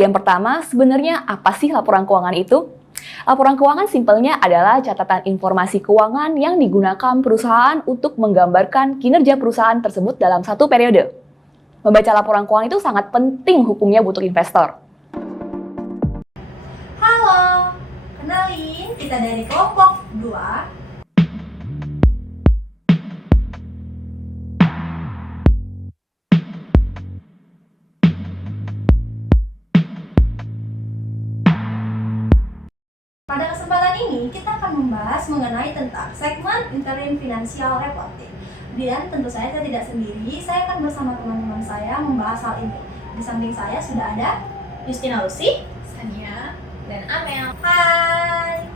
Yang pertama, sebenarnya apa sih laporan keuangan itu? Laporan keuangan simpelnya adalah catatan informasi keuangan yang digunakan perusahaan untuk menggambarkan kinerja perusahaan tersebut dalam satu periode. Membaca laporan keuangan itu sangat penting hukumnya untuk investor. Halo, kenalin kita dari kelompok 2. Pada kesempatan ini kita akan membahas mengenai tentang segmen interim financial reporting. Dan tentu saja saya tidak sendiri, saya akan bersama teman-teman saya membahas hal ini. Di samping saya sudah ada Justina Lucy, Sania, dan Amel. hai.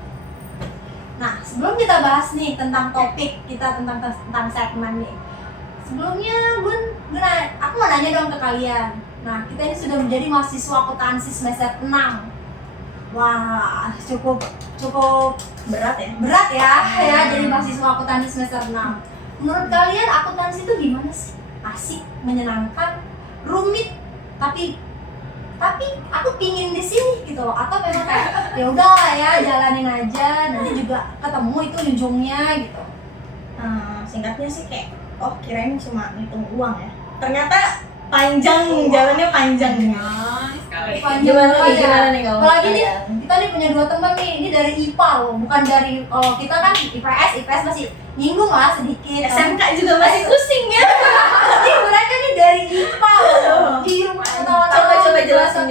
Nah, sebelum kita bahas nih tentang topik kita tentang segmen nih. Sebelumnya aku mau nanya dong ke kalian. Nah, kita ini sudah menjadi mahasiswa akuntansi semester 6. Wah, cukup Berat ya? berat ya jadi mahasiswa akuntansi semester 6. Menurut kalian akuntansi itu gimana sih? Asik, menyenangkan, rumit, tapi aku pingin di sini gitu loh. Atau memang kayak ya udah ya jalanin aja, nanti juga ketemu itu ujungnya gitu. Singkatnya sih kayak, kirain cuma ngitung uang ya. Ternyata panjang, jalannya panjang nih. Gimana nih kalau apalagi nih kita nih punya 2 teman nih, ini dari IPA loh, bukan dari kita kan IPS masih nyinggung lah sedikit. SMK juga masih pusing ya. Ini mereka nih dari IPA loh. Coba jelasin.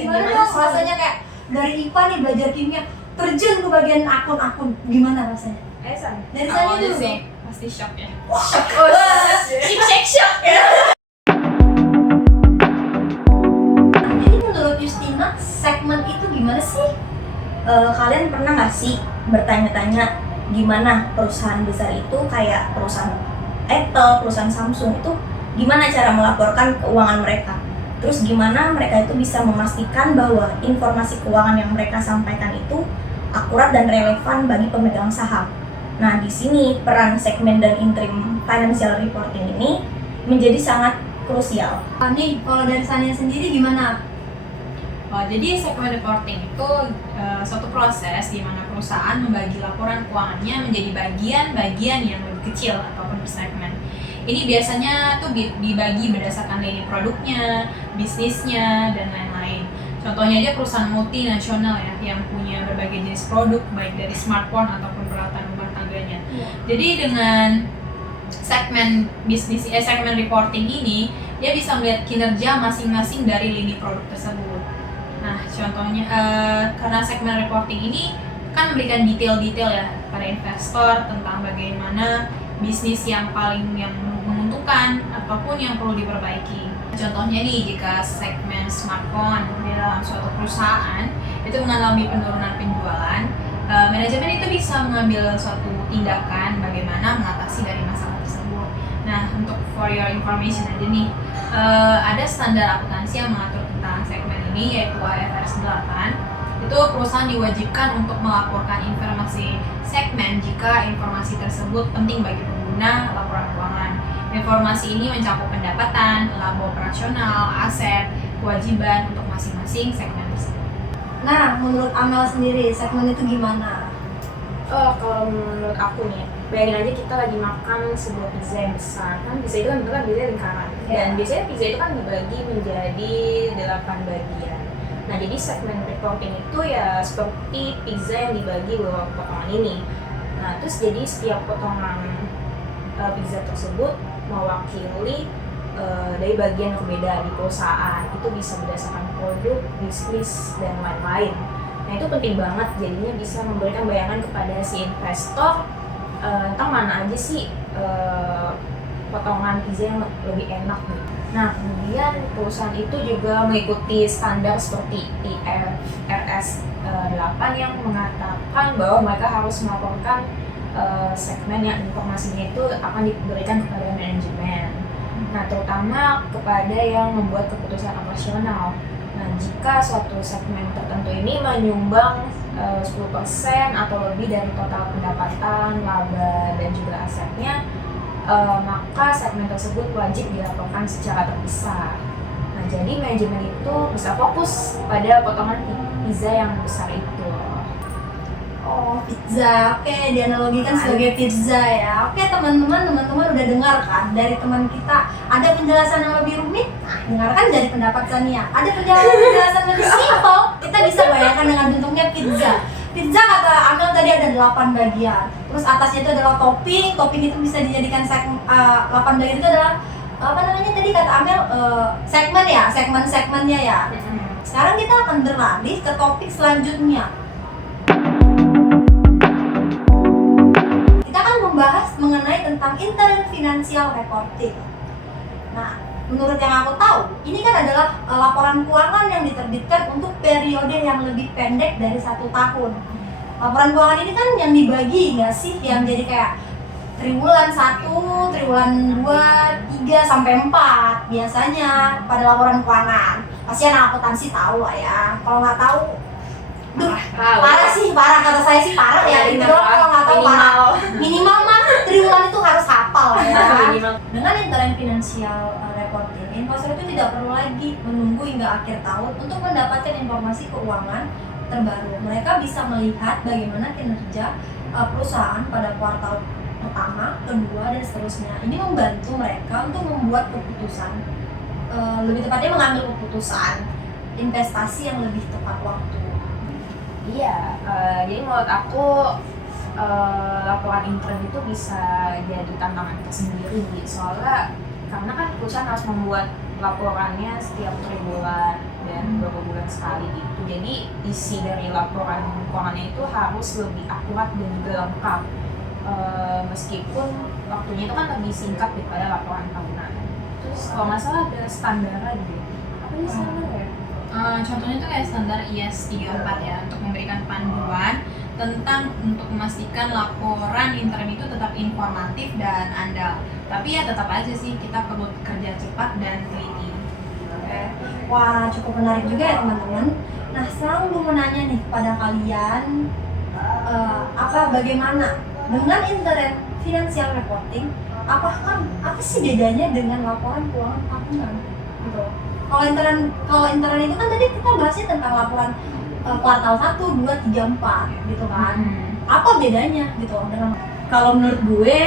Gimana dong rasanya kayak dari IPA nih belajar kimia terjun ke bagian akun-akun, gimana rasanya? Dari sana dulu sih dong. pasti shock ya. Shock ya. Jadi menurut Justina, segmen itu gimana sih? Kalian pernah nggak sih bertanya-tanya gimana perusahaan besar itu kayak perusahaan Apple, perusahaan Samsung itu gimana cara melaporkan keuangan mereka? Terus gimana mereka itu bisa memastikan bahwa informasi keuangan yang mereka sampaikan itu akurat dan relevan bagi pemegang saham? Nah, di sini peran segmen dan interim financial reporting ini menjadi sangat krusial. Nih, kalau dari Sania sendiri gimana? Jadi segmen reporting itu suatu proses di mana perusahaan membagi laporan keuangannya menjadi bagian-bagian yang lebih kecil ataupun bersegmen. Ini biasanya tuh dibagi berdasarkan lini produknya, bisnisnya, dan lain-lain. Contohnya aja perusahaan multinasional ya yang punya berbagai jenis produk baik dari smartphone ataupun peralatan rumah tangganya. Jadi dengan segmen segmen reporting ini dia bisa melihat kinerja masing-masing dari lini produk tersebut. Nah, contohnya karena segmen reporting ini kan memberikan detail-detail ya pada investor tentang bagaimana bisnis yang menguntungkan ataupun yang perlu diperbaiki. Contohnya nih, jika segmen smartphone di dalam suatu perusahaan itu mengalami penurunan penjualan, manajemen itu bisa mengambil suatu tindakan bagaimana mengatasi dari masalah tersebut. Nah, untuk for your information aja nih, ada standar akuntansi yang mengatur tentang segmen ini yaitu IFRS 8. Itu perusahaan diwajibkan untuk melaporkan informasi segmen jika informasi tersebut penting bagi pengguna laporan keuangan. Informasi ini mencakup pendapatan, laba operasional, aset, kewajiban untuk masing-masing segmen tersebut. Nah, menurut Amel sendiri, segmen itu gimana? Kalau menurut aku nih, bayangin aja kita lagi makan sebuah pizza yang besar. Kan pizza itu kan bentuknya pizza lingkaran. Dan biasanya pizza itu kan dibagi menjadi 8 bagian. Nah, jadi segmen reporting itu ya seperti pizza yang dibagi beberapa potongan ini. Nah, terus jadi setiap potongan pizza tersebut mewakili dari bagian yang berbeda di perusahaan. Itu bisa berdasarkan produk, bisnis, dan lain-lain. Nah, itu penting banget, jadinya bisa memberikan bayangan kepada si investor tentang mana aja sih potongan pizza yang lebih enak nih. Nah, kemudian perusahaan itu juga mengikuti standar seperti IFRS 8 yang mengatakan bahwa mereka harus melaporkan segmen yang informasinya itu akan diberikan kepada manajemen. Nah, terutama kepada yang membuat keputusan operasional. Nah, jika suatu segmen tertentu ini menyumbang 10% atau lebih dari total pendapatan, laba, dan juga asetnya, maka segmen tersebut wajib dilaporkan secara terpisah. Nah, jadi manajemen itu bisa fokus pada potongan pizza yang besar itu. Oh, pizza. Oke, dianalogikan sebagai pizza ya. Oke, teman-teman udah dengar kan dari teman kita ada penjelasan yang lebih rumit? Nah, dengarkan dari pendapat Sania. Ada penjelasan lebih simpel. Kita bisa bayangkan dengan bentuknya pizza. Pizza kata Amel tadi ada 8 bagian. Terus atasnya itu adalah topping. Topping itu bisa dijadikan 8 bagian itu adalah apa namanya tadi kata Amel segmen ya, segmennya ya. Sekarang kita akan beralih ke topik selanjutnya. Membahas mengenai tentang interim financial reporting. Nah, menurut yang aku tahu, ini kan adalah laporan keuangan yang diterbitkan untuk periode yang lebih pendek dari 1 tahun. Laporan keuangan ini kan yang dibagi nggak sih, yang jadi kayak triwulan 1, triwulan 2, 3 sampai 4 biasanya pada laporan keuangan. Pasti anak akuntansi tahu lah ya. Kalau nggak tahu, parah kata saya sih parah ya. Itu doang kalau nggak tahu parah. Minimal mah triwulan itu harus hafal ya. Dengan interim financial reporting, investor itu tidak perlu lagi menunggu hingga akhir tahun untuk mendapatkan informasi keuangan terbaru. Mereka bisa melihat bagaimana kinerja perusahaan pada kuartal pertama, kedua, dan seterusnya. Ini membantu mereka untuk membuat keputusan, lebih tepatnya mengambil keputusan investasi yang lebih tepat waktu. Iya, jadi menurut aku laporan interim itu bisa jadi tantangan tersendiri, soalnya karena kan perusahaan harus membuat laporannya setiap triwulan dan beberapa bulan sekali gitu. Jadi isi dari laporan keuangannya itu harus lebih akurat dan juga lengkap, meskipun waktunya itu kan lebih singkat daripada laporan tahunan. Terus kalau nggak salah ada standar aja. Apa sih standar ya? Contohnya itu kayak standar IAS 34 ya, untuk memberikan panduan tentang untuk memastikan laporan interim itu tetap informatif dan andal. Tapi ya tetap aja sih kita perlu kerja cepat dan teliti. Wah, cukup menarik juga ya teman-teman. Nah, sekarang gue mau nanya nih kepada kalian, bagaimana dengan interim financial reporting? Apa sih bedanya dengan laporan keuangan tahunan? Gitu. Kalau intern itu kan tadi kita bahasnya tentang laporan kuartal 1, 2, 3, 4 gitu kan. Apa bedanya gitu dengan Kalau menurut gue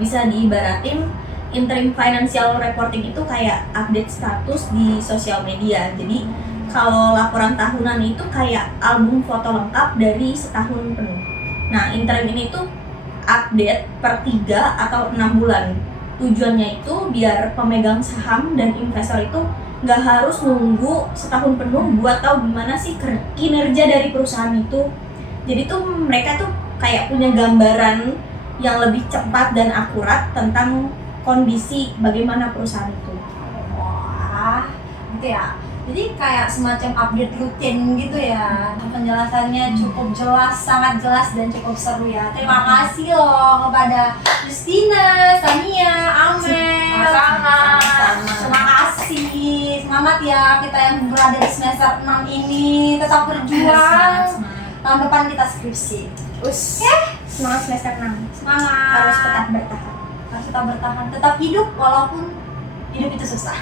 bisa diibaratin interim financial reporting itu kayak update status di sosial media. Jadi kalau laporan tahunan itu kayak album foto lengkap dari setahun penuh. Nah, interim ini tuh update per 3 atau 6 bulan. Tujuannya itu biar pemegang saham dan investor itu nggak harus nunggu setahun penuh buat tahu gimana sih kinerja dari perusahaan itu. Jadi tuh mereka tuh kayak punya gambaran yang lebih cepat dan akurat tentang kondisi bagaimana perusahaan itu. wah, gitu ya. Jadi kayak semacam update rutin gitu ya. Penjelasannya cukup jelas, sangat jelas dan cukup seru ya. Terima kasih loh kepada Justina, Sania, Amel. Sama-sama. Terima kasih. Semangat ya kita yang berada di semester 6 ini. Tetap berjuang. Tahun depan kita skripsi. Semangat semester 6. Semangat. Harus tetap bertahan. Harus tetap bertahan. Tetap hidup walaupun hidup itu susah.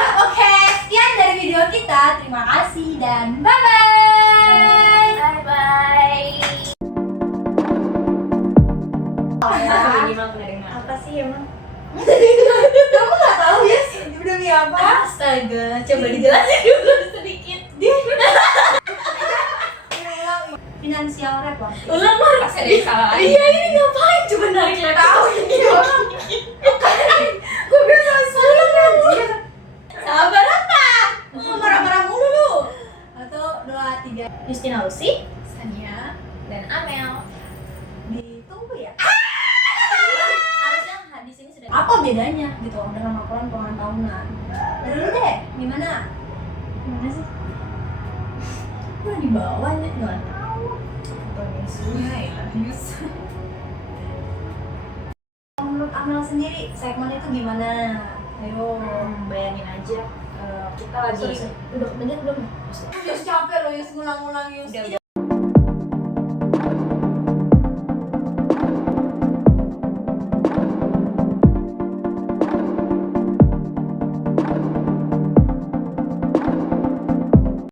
Oke, sekian dari video kita. Terima kasih dan bye-bye. Bye-bye. Apa sih emang? Kamu nggak tahu ya demi apa? Astaga, coba dijelasin dulu sedikit. Financial reporting. Ulang lah. Pasti ada yang salah lagi. Iya, ini ngapain coba narik laptop? Tahu ini orang. Gue biasa salah anjir. Sabar apa? Marah-marah mulu lu. 1, 2, 3. Justina Lucy Sania Dan Amel. Ditunggu ya. harusnya di sini sudah. Apa bedanya gitu dengan laporan keuangan tahunan? Dari dulu deh, gimana? Gimana sih? Gue di bawah nih, nggak tahu. Menurut Amel sendiri, segmen itu gimana? Ayo. Bayangin aja kita lagi Udah menit belum? Yus capek loh, Yus ngulang-ngulang Yus.